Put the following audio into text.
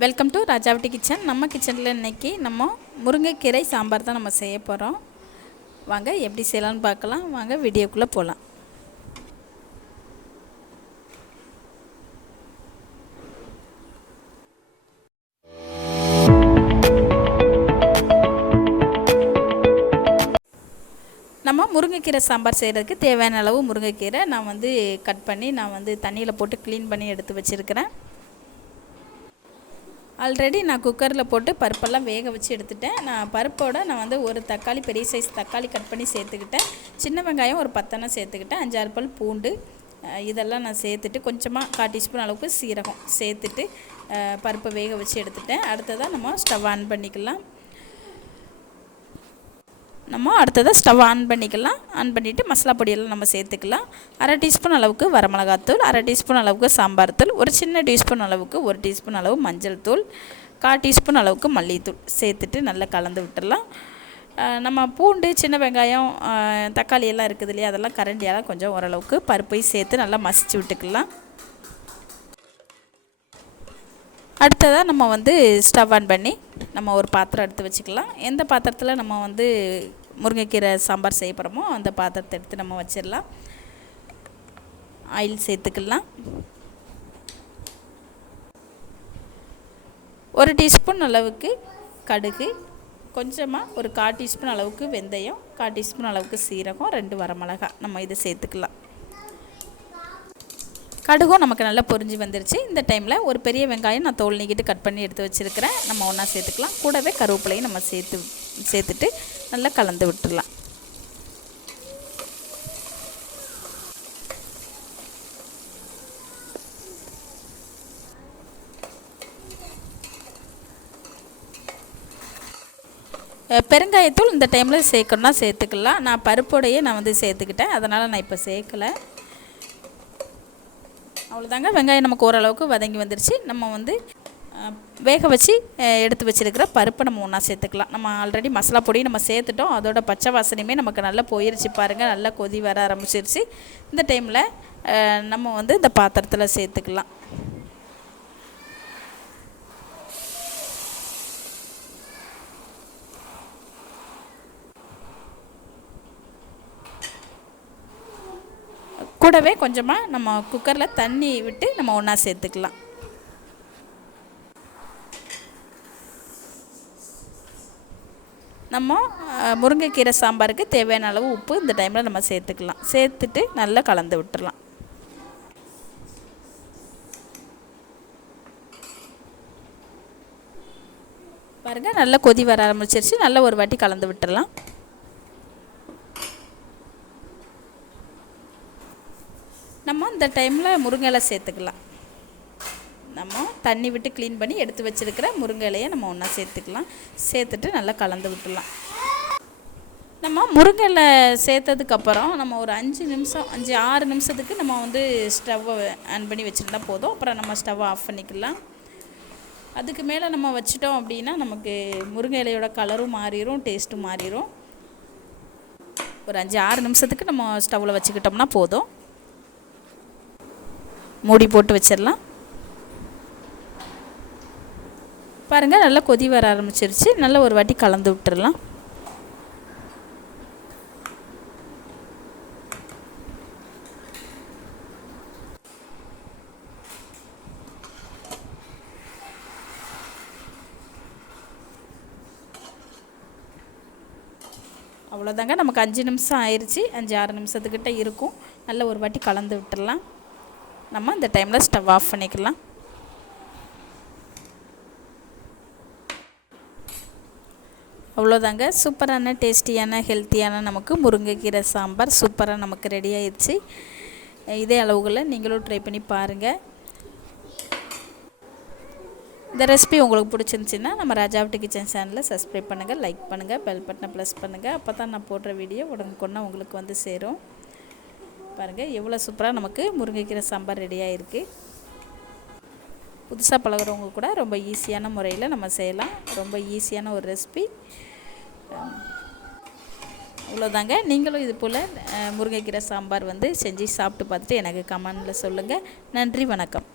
Welcome to ராஜாவட்டி kitchen. நம்ம கிச்சனில் இன்றைக்கி நம்ம முருங்கைக்கீரை சாம்பார் தான் நம்ம செய்ய போகிறோம். வாங்க எப்படி செய்யலான்னு பார்க்கலாம். வாங்க வீடியோக்குள்ளே போகலாம். நம்ம முருங்கைக்கீரை சாம்பார் செய்கிறதுக்கு தேவையான அளவு முருங்கைக்கீரை நான் கட் பண்ணி தண்ணியில் போட்டு க்ளீன் பண்ணி எடுத்து வச்சுருக்கிறேன். ஆல்ரெடி நான் குக்கரில் போட்டு பருப்பெல்லாம் வேக வச்சு எடுத்துட்டேன். பருப்போடு ஒரு தக்காளி, பெரிய சைஸ் தக்காளி கட் பண்ணி சேர்த்துக்கிட்டேன். சின்ன வெங்காயம் ஒரு 10 சேர்த்துக்கிட்டேன். 5-6 பல் பூண்டு இதெல்லாம் நான் சேர்த்துட்டு கொஞ்சமாக 1/4 டீஸ்பூன் அளவுக்கு சீரகம் சேர்த்துட்டு பருப்பை வேக வச்சு எடுத்துட்டேன். அடுத்ததாக நம்ம ஸ்டவ் ஆன் பண்ணிக்கலாம். ஸ்டவ் ஆன் பண்ணிவிட்டு மசாலா பொடியெல்லாம் நம்ம சேர்த்துக்கலாம். 1/2 டீஸ்பூன் அளவுக்கு வரமிளகாத்தூள், 1/2 டீஸ்பூன் அளவுக்கு சாம்பார் தூள், ஒரு சின்ன டீஸ்பூன் அளவுக்கு 1 டீஸ்பூன் அளவு மஞ்சள் தூள், 1/4 டீஸ்பூன் அளவுக்கு மல்லித்தூள் சேர்த்துட்டு நல்லா கலந்து விட்டுடலாம். நம்ம பூண்டு, சின்ன வெங்காயம், தக்காளி எல்லாம் இருக்குது இல்லையா, அதெல்லாம் கரண்டியால் கொஞ்சம் ஓரளவுக்கு பருப்பையும் சேர்த்து நல்லா மசிச்சு விட்டுக்கலாம். அடுத்ததாக நம்ம ஸ்டவ் ஆன் பண்ணி நம்ம ஒரு பாத்திரம் எடுத்து வச்சுக்கலாம். எந்த பாத்திரத்தில் நம்ம முருங்கைக்கீரை சாம்பார் செய்ய போகிறோமோ அந்த பாத்திரத்தை எடுத்து நம்ம வச்சிடலாம். ஆயில் சேர்த்துக்கலாம். 1 டீஸ்பூன் அளவுக்கு கடுகு, கொஞ்சமாக ஒரு 1/4 டீஸ்பூன் அளவுக்கு வெந்தயம், 1/4 டீஸ்பூன் அளவுக்கு சீரகம், 2 வரமிளகாய் நம்ம இதை சேர்த்துக்கலாம். கடுகும் நமக்கு நல்லா பொரிஞ்சு வந்துருச்சு. இந்த டைமில் ஒரு பெரிய வெங்காயம் நான் தோல் நீக்கிட்டு கட் பண்ணி எடுத்து வச்சுருக்கிறேன். நம்ம ஒன்றா சேர்த்துக்கலாம். கூடவே கருவேப்பிலையும் நம்ம சேர்த்துட்டு நல்லா கலந்து விட்டுடலாம். பெருங்காயத்தூள் இந்த டைமில் சேர்க்கணுன்னா சேர்த்துக்கலாம். நான் பருப்போடையே சேர்த்துக்கிட்டேன், அதனால் நான் இப்போ சேர்க்கலை. அவ்வளோதாங்க. வெங்காயம் நமக்கு ஓரளவுக்கு வதங்கி வந்துருச்சு. நம்ம வேக வச்சு எடுத்து வச்சுருக்கிற பருப்பை நம்ம ஒன்றா சேர்த்துக்கலாம். நம்ம ஆல்ரெடி மசாலா பொடி நம்ம சேர்த்துட்டோம். அதோட பச்சை வாசனையுமே நமக்கு நல்லா போயிருச்சு பாருங்கள். நல்லா கொதி வர ஆரம்பிச்சிருச்சு. இந்த டைமில் நம்ம இந்த பாத்திரத்தில் சேர்த்துக்கலாம். கூடவே கொஞ்சமாக நம்ம குக்கரில் தண்ணி விட்டு நம்ம ஒன்றா சேர்த்துக்கலாம். நம்ம முருங்கைக்கீரை சாம்பாருக்கு தேவையான அளவு உப்பு இந்த டைமில் நம்ம சேர்த்துக்கலாம். சேர்த்துட்டு நல்லா கலந்து விட்டுடலாம். பாருங்கள், நல்லா கொதி வர ஆரம்பிச்சிருச்சு. நல்லா ஒரு வாட்டி கலந்து விட்டுடலாம். நம்ம இந்த டைமில் முருங்கை இலை சேர்த்துக்கலாம். நம்ம தண்ணி விட்டு க்ளீன் பண்ணி எடுத்து வச்சுருக்கிற முருங்கை இலையை நம்ம ஒன்றா சேர்த்துக்கலாம். சேர்த்துட்டு நல்லா கலந்து விட்டுடலாம். நம்ம முருங்கை இலை சேர்த்ததுக்கப்புறம் நம்ம ஒரு 5-6 நிமிஷத்துக்கு நம்ம ஸ்டவ்வை ஆன் பண்ணி வச்சுருந்தா போதும். அப்புறம் நம்ம ஸ்டவ்வை ஆஃப் பண்ணிக்கலாம். அதுக்கு மேலே நம்ம வச்சிட்டோம் அப்படின்னா நமக்கு முருங்கை இலையோட கலரும் மாறிடும், டேஸ்ட்டும் மாறிடும். ஒரு 5-6 நிமிஷத்துக்கு நம்ம ஸ்டவ்வில் வச்சுக்கிட்டோம்னா போதும். மூடி போட்டு வச்சிடலாம். பாருங்கள், நல்லா கொதி வர ஆரம்பிச்சிருச்சு. நல்லா ஒரு வாட்டி கலந்து விட்டுடலாம். அவ்வளோதாங்க. நமக்கு 5 நிமிஷம் ஆயிடுச்சு. 5-6 நிமிஷத்துக்கிட்ட இருக்கும். நல்லா ஒரு வாட்டி கலந்து விட்டுடலாம். நம்ம இந்த டைமில் ஸ்டவ் ஆஃப் பண்ணிக்கலாம். அவ்வளோதாங்க. சூப்பரான, டேஸ்டியான, ஹெல்த்தியான நமக்கு முருங்கைக்கீரை சாம்பார் சூப்பராக நமக்கு ரெடி ஆயிடுச்சு. இதே அளவுகளில் நீங்களும் ட்ரை பண்ணி பாருங்கள். இந்த ரெசிபி உங்களுக்கு பிடிச்சிருந்துச்சின்னா நம்ம ராஜாவட்டி கிச்சன் சேனலை சப்ஸ்கிரைப் பண்ணுங்கள், லைக் பண்ணுங்கள், பெல் பட்டனை ப்ரெஸ் பண்ணுங்கள். அப்போ தான் நான் போடுற வீடியோ உடனுக்குடனே உங்களுக்கு சேரும். பாருங்கள், எவ்வளோ சூப்பராக நமக்கு முருங்கைக்கீரை சாம்பார் ரெடியாக இருக்குது. புதுசாக பழகிறவங்க கூட ரொம்ப ஈஸியான முறையில் நம்ம செய்யலாம். ரொம்ப ஈஸியான ஒரு ரெசிபி. அவ்வளோதாங்க. நீங்களும் இது போல் முருங்கைக்கீரை சாம்பார் செஞ்சு சாப்பிட்டு பார்த்துட்டு எனக்கு கமெண்டில் சொல்லுங்கள். நன்றி, வணக்கம்.